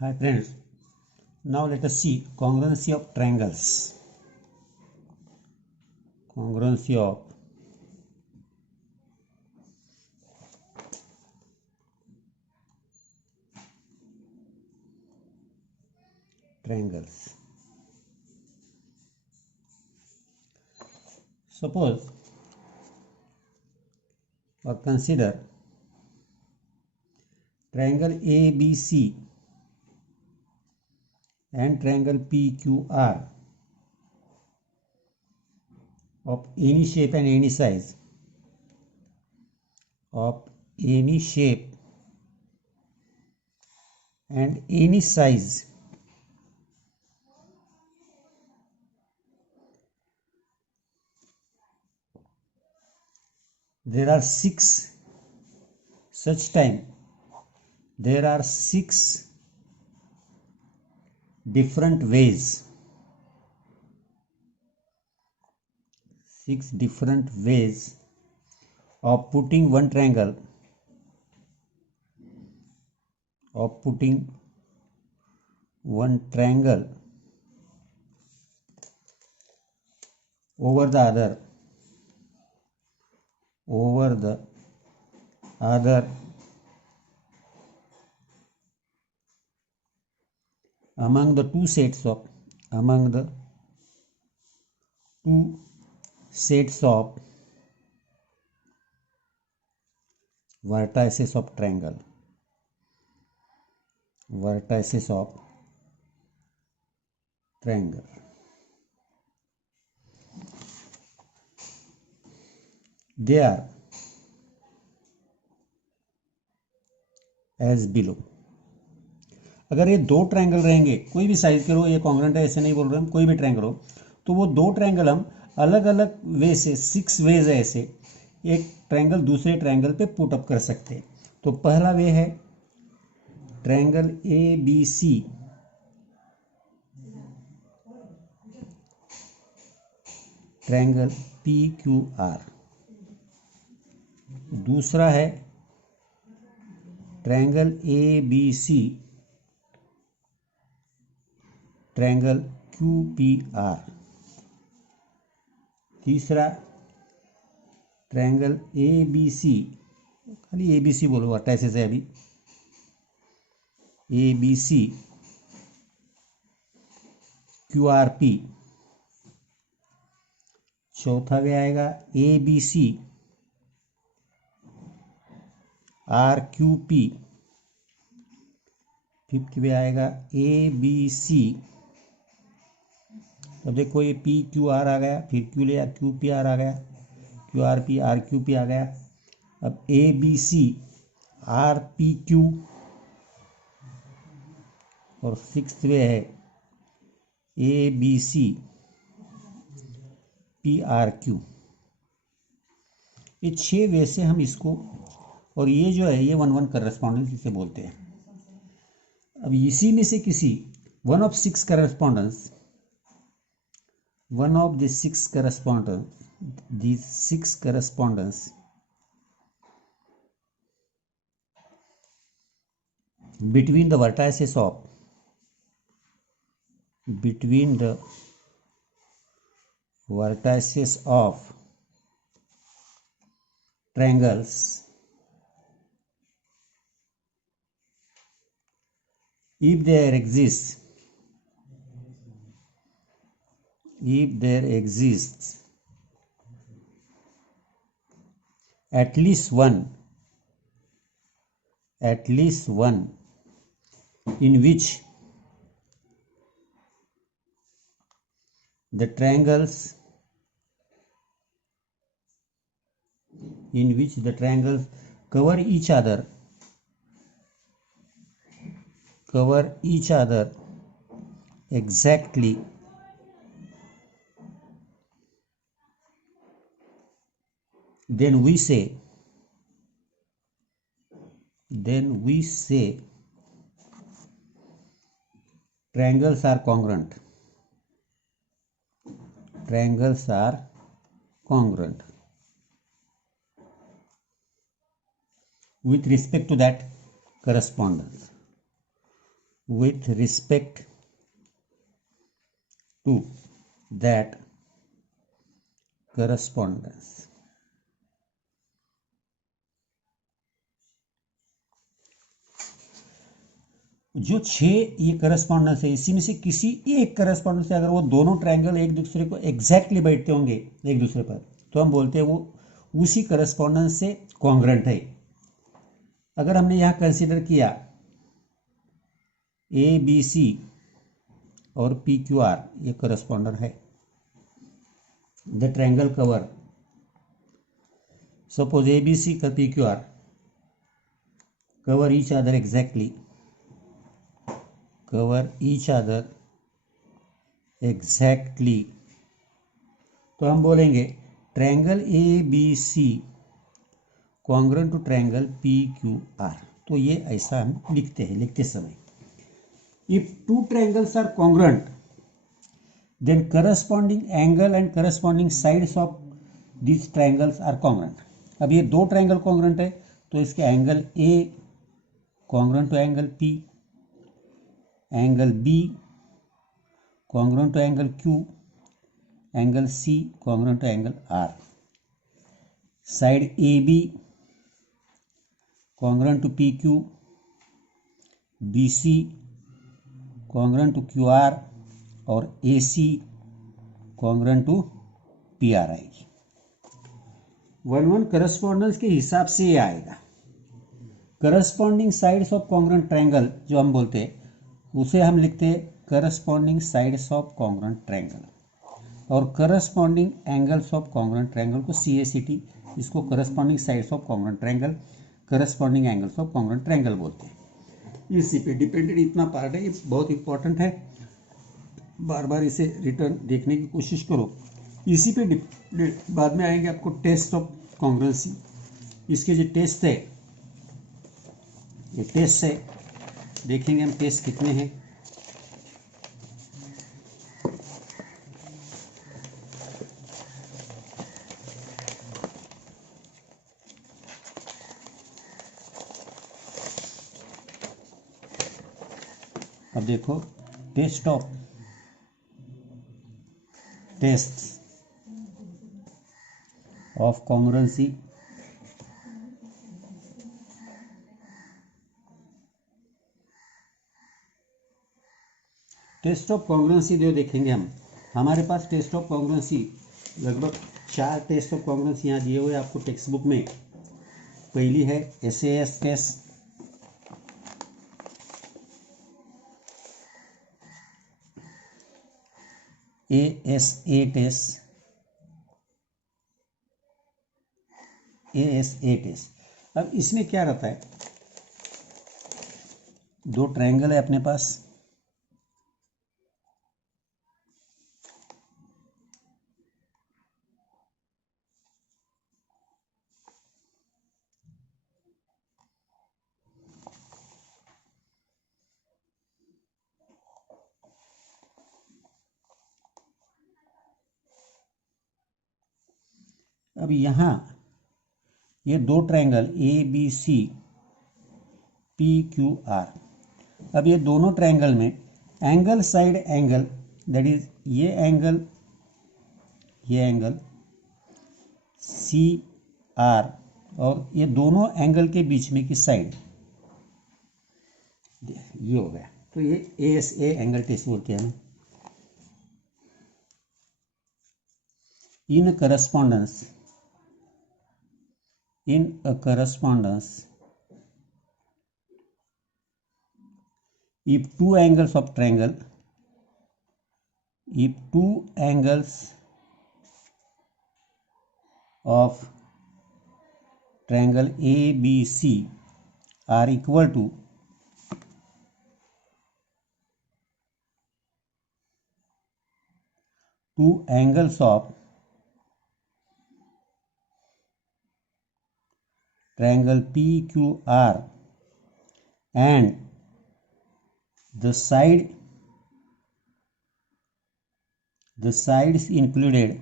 Hi friends, now let us see congruency of triangles. Congruency of triangles. Suppose or consider triangle ABC and triangle PQR of any shape and any size. Of any shape and any size. There are six different ways. Six different ways of putting one triangle over the other among the two sets of vertices of triangle. They are as below. अगर ये दो triangle रहेंगे, कोई भी size के हो, ये congruent है ऐसे नहीं बोल रहे हम, कोई भी ट्रायंगल हो, तो वो दो ट्रायंगल हम अलग अलग वे से, 6 वेज है ऐसे, एक ट्रायंगल दूसरे ट्रायंगल पे पुट अप कर सकते हैं. तो पहला वे है triangle A B C, triangle P Q R. दूसरा है triangle A B C, triangle Q P R. तीसरा ट्रायंगल ए बी सी, खाली ए बी सी बोलो, वर्टाइसेस है अभी, A B C Q R P. चौथा way आएगा A B C R Q P. Fifth way आएगा A B सी, अब देखो ये पी क्यू आर आ गया, फिर क्यू ले क्यू पी आर आ गया, क्यू आर क्यू पी आ गया. अब A B C R P Q. और सिक्स्थ वे है A B C P R Q. ये 6 वे से हम इसको, और ये जो है ये 1 1 करस्पॉन्डेंस इसे बोलते हैं. अब इसी में से किसी one of six correspondence between the vertices of triangles if there exists at least one in which the triangles cover each other exactly, then we say triangles are congruent. With respect to that correspondence. with respect to that correspondence. जो 6 ये correspondence है, इसी में से किसी एक correspondence से अगर वो दोनों ट्रायंगल एक दूसरे को एग्जैक्टली बैठते होंगे एक दूसरे पर, तो हम बोलते हैं वो उसी करस्पॉन्डेंस से कॉन्ग्रेंट है। अगर हमने यहाँ कंसीडर किया ए बी सी और पी क्यू आर, ये करस्पॉन्डर है। The triangle cover, suppose A B C का P Q R cover each other exactly, cover each other exactly, तो हम बोलेंगे triangle A B C congruent to triangle P Q R. तो ये ऐसा हम लिखते हैं लिखते समय। If two triangles are congruent then corresponding angle and corresponding sides of this triangles are congruent. अब ये दो ट्रायंगल कॉन्ग्रेंट है तो इसके angle A congruent to angle P, angle B congruent to angle Q, angle C congruent to angle R. Side A B congruent to P Q, B C congruent to Q R और A C congruent to P R आई। One one correspondence के हिसाब से ये आएगा। Corresponding sides of congruent triangle जो हम बोलते हैं उसे हम लिखते हैं corresponding sides of congruent triangle, और corresponding angles of congruent triangle को CACT, इसको corresponding sides of congruent triangle, corresponding angles of congruent triangle बोलते हैं। इसी पे डिपेंडेंट इतना पार्ट है, ये बहुत इंपॉर्टेंट है, बार बार इसे रिटर्न देखने की कोशिश करो। इसी पे बाद में आएंगे आपको टेस्ट ऑफ कॉन्ग्रुएंसी। इसके जो टेस्ट है, ये टेस्ट है, देखेंगे हम टेस्ट कितने हैं। अब देखो test of congruency. Test of congruency जो देखेंगे हम, हमारे पास टेस्ट ऑफ कॉन्ग्रुएंसी लगभग 4 टेस्ट ऑफ कॉन्ग्रुएंसी यहाँ दिए हुए आपको टेक्स्ट बुक में। पहली है SAS test, ASA test, ASA test. अब इसमें क्या रहता है, दो ट्रायंगल है अपने पास, अब यहाँ ये दो ट्रायंगल ABC PQR। अब ये दोनों ट्रायंगल में angle side angle, that is ये एंगल CR और ये दोनों एंगल के बीच में की साइड ये हो गया। तो ये ASA एंगल टेस्ट बोलते हैं हम। In a correspondence, if two angles of triangle, if two angles of triangle ABC are equal to two angles of triangle PQR and the sides included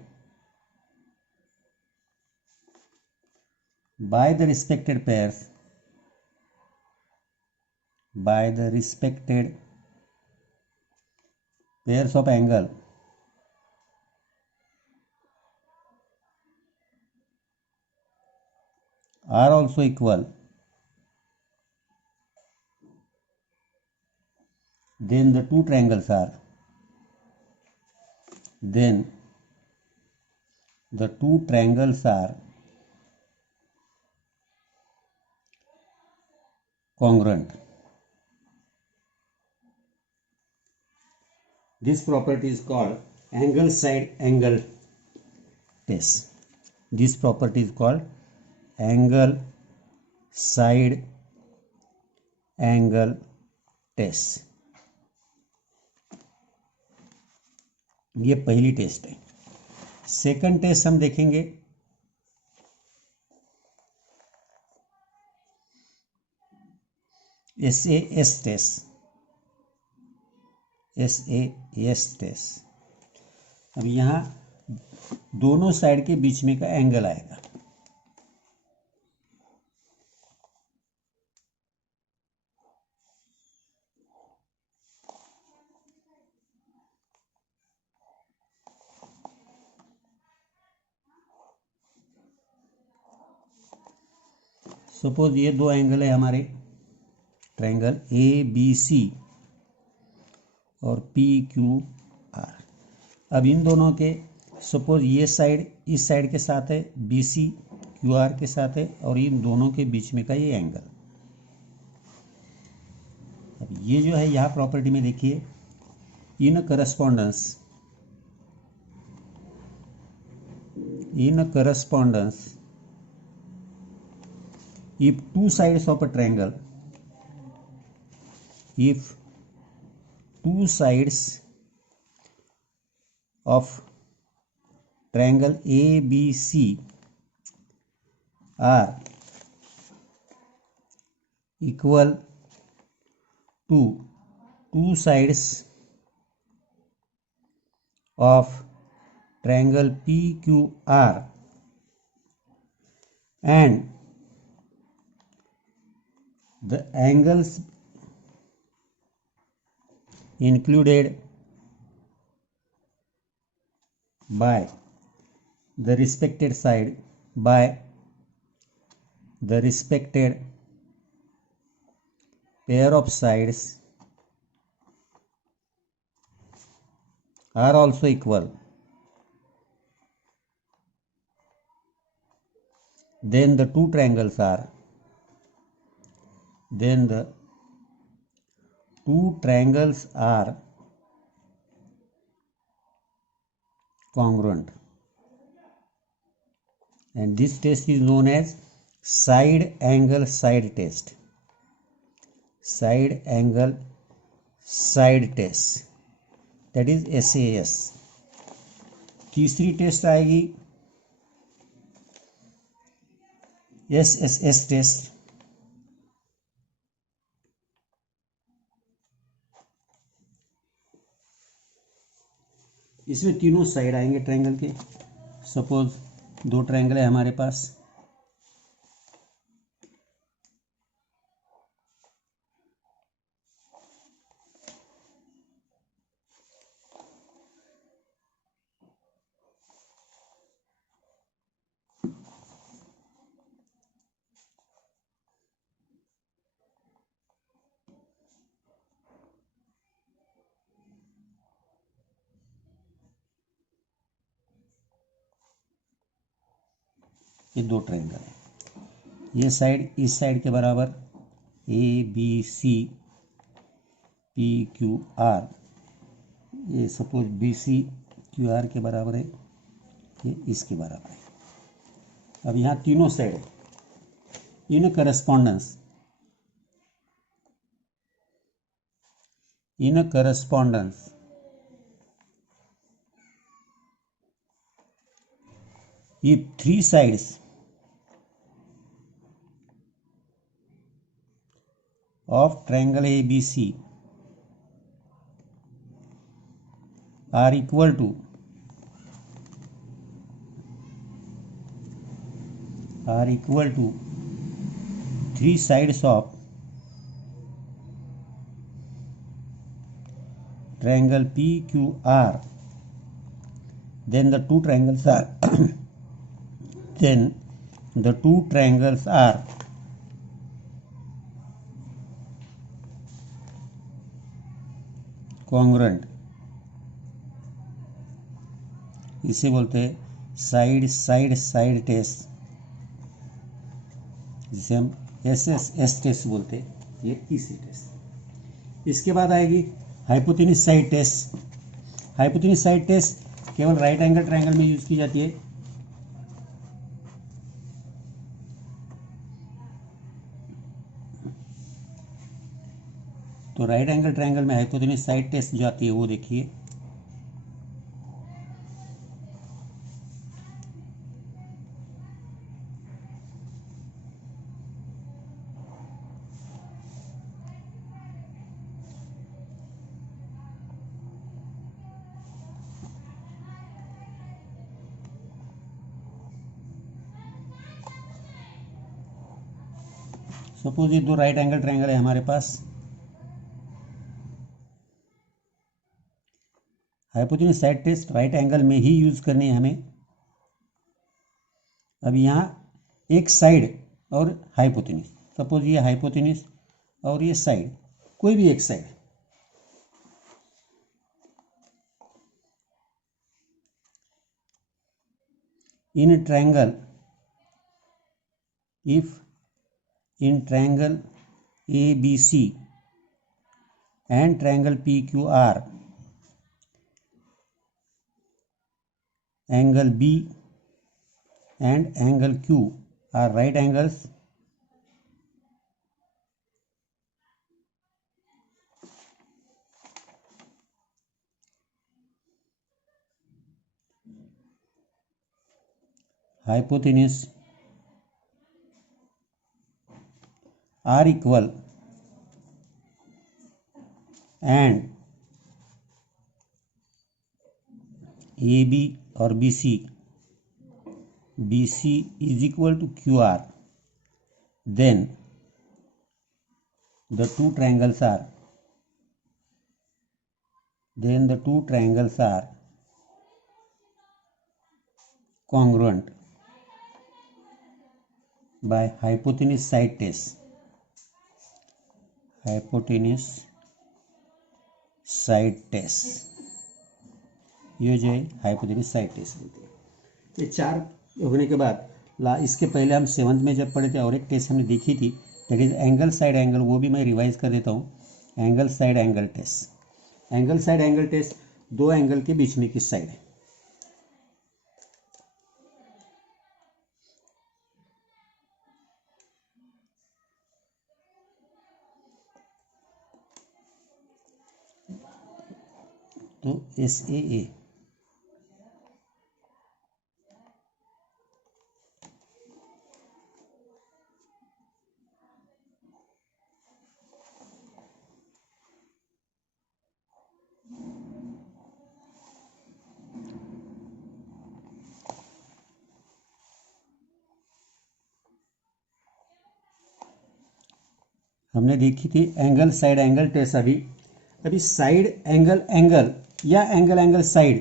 by the respected pairs pairs of angle are also equal, then the two triangles are congruent. This property is called angle side angle test. This property is called angle side angle test. ये पहली test है. Second test हम देखेंगे SAS test. SAS test. अब यहाँ दोनों side के बीच में का एंगल आएगा. सपोज ये दो एंगल है हमारे, ट्रायंगल ABC और PQR. अब इन दोनों के सपोज ये साइड इस साइड के साथ है, BC QR के साथ है, और इन दोनों के बीच में का ये एंगल. अब ये जो है यहाँ प्रॉपर्टी में देखिए, इन correspondence if two sides of a triangle, if two sides of triangle ABC are equal to two sides of triangle PQR and the angles included by the respected side pair of sides are also equal, then the two triangles are congruent, and this test is known as side angle side test. Side angle side test, that is SAS. तीसरी test आएगी SSS test. इसमें तीनों side आएंगे triangle के. Suppose दो triangle है हमारे पास, ये दो ट्रायंगल है. ये साइड इस साइड के बराबर ABC PQR, ये सपोज BC QR के बराबर है, ये इसके बराबर है. अब यहाँ तीनों साइड है. इन correspondence if three sides of triangle ABC are equal to three sides of triangle PQR, then the two triangles are then the two triangles are congruent. इसे बोलते हैं साइड साइड साइड टेस्ट, जिसे हम S test बोलते हैं, ये तीसरी test. इसके बाद आएगी hypotenuse side test. Hypotenuse side test केवल राइट एंगल ट्रायंगल में यूज की जाती है। तो राइट एंगल ट्रायंगल में हाइपोटेन्यूज साइड टेस्ट जो आती है वो देखिए। सपोज ये दो राइट एंगल ट्रायंगल है हमारे पास। Hypotenuse side test right angle में ही यूज करनी है हमें। अब यहाँ एक साइड और हाइपोटेन्यूज, सपोज ये हाइपोटेन्यूज और ये साइड, कोई भी एक side, in triangle if in triangle ABC and triangle PQR, angle B and angle Q are right angles, hypotenuse are equal and AB or BC is equal to QR, then the two triangles are congruent by hypotenuse side test. Hypotenuse side test, ये जो है hypotenuse side test बोलते हैं। ये चार होने के बाद इसके पहले हम 7th में जब पढ़े थे और एक टेस्ट हमने देखी थी, that is angle side angle. वो भी मैं रिवाइज कर देता हूँ। Angle side angle test. Angle side angle test दो एंगल के बीच में की साइड है। तो SAA हमने देखी थी एंगल साइड एंगल टेस्ट। अभी साइड एंगल एंगल या एंगल एंगल साइड।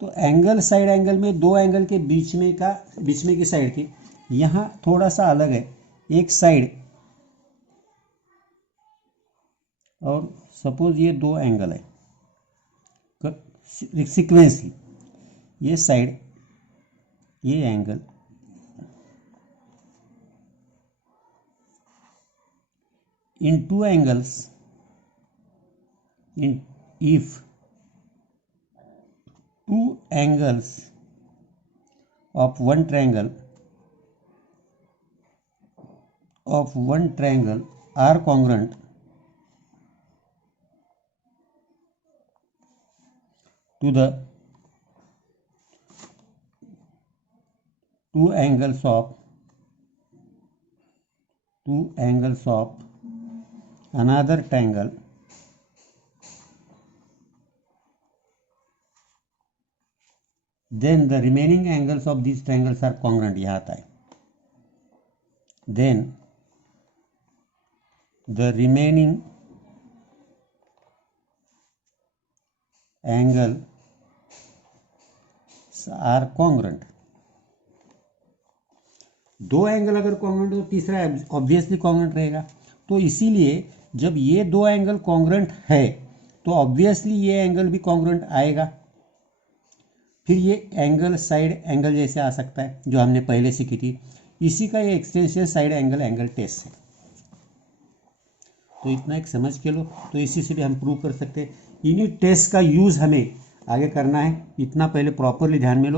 तो एंगल साइड एंगल में दो एंगल के बीच में की साइड थी, यहाँ थोड़ा सा अलग है। एक साइड और सपोज ये दो एंगल है सीक्वेंसली, ये साइड ये angle, in two angles, if two angles of one triangle are congruent, to the two angles of another triangle, then the remaining angles of these triangles are congruent। यहाँ आता है then the remaining angle are congruent. दो angle अगर congruent तो तीसरा obviously congruent रहेगा। तो इसीलिए जब ये दो एंगल कॉन्ग्रेंट है तो ऑब्वियसली ये एंगल भी कॉन्ग्रेंट आएगा। फिर ये एंगल साइड एंगल जैसे आ सकता है जो हमने पहले सीखी थी, इसी का ये extension side angle angle test है। तो इतना एक समझ के लो, तो इसी से भी हम प्रूव कर सकते हैं। इन्हीं टेस्ट का यूज़ हमें आगे करना है, इतना पहले प्रॉपरली ध्यान में लो।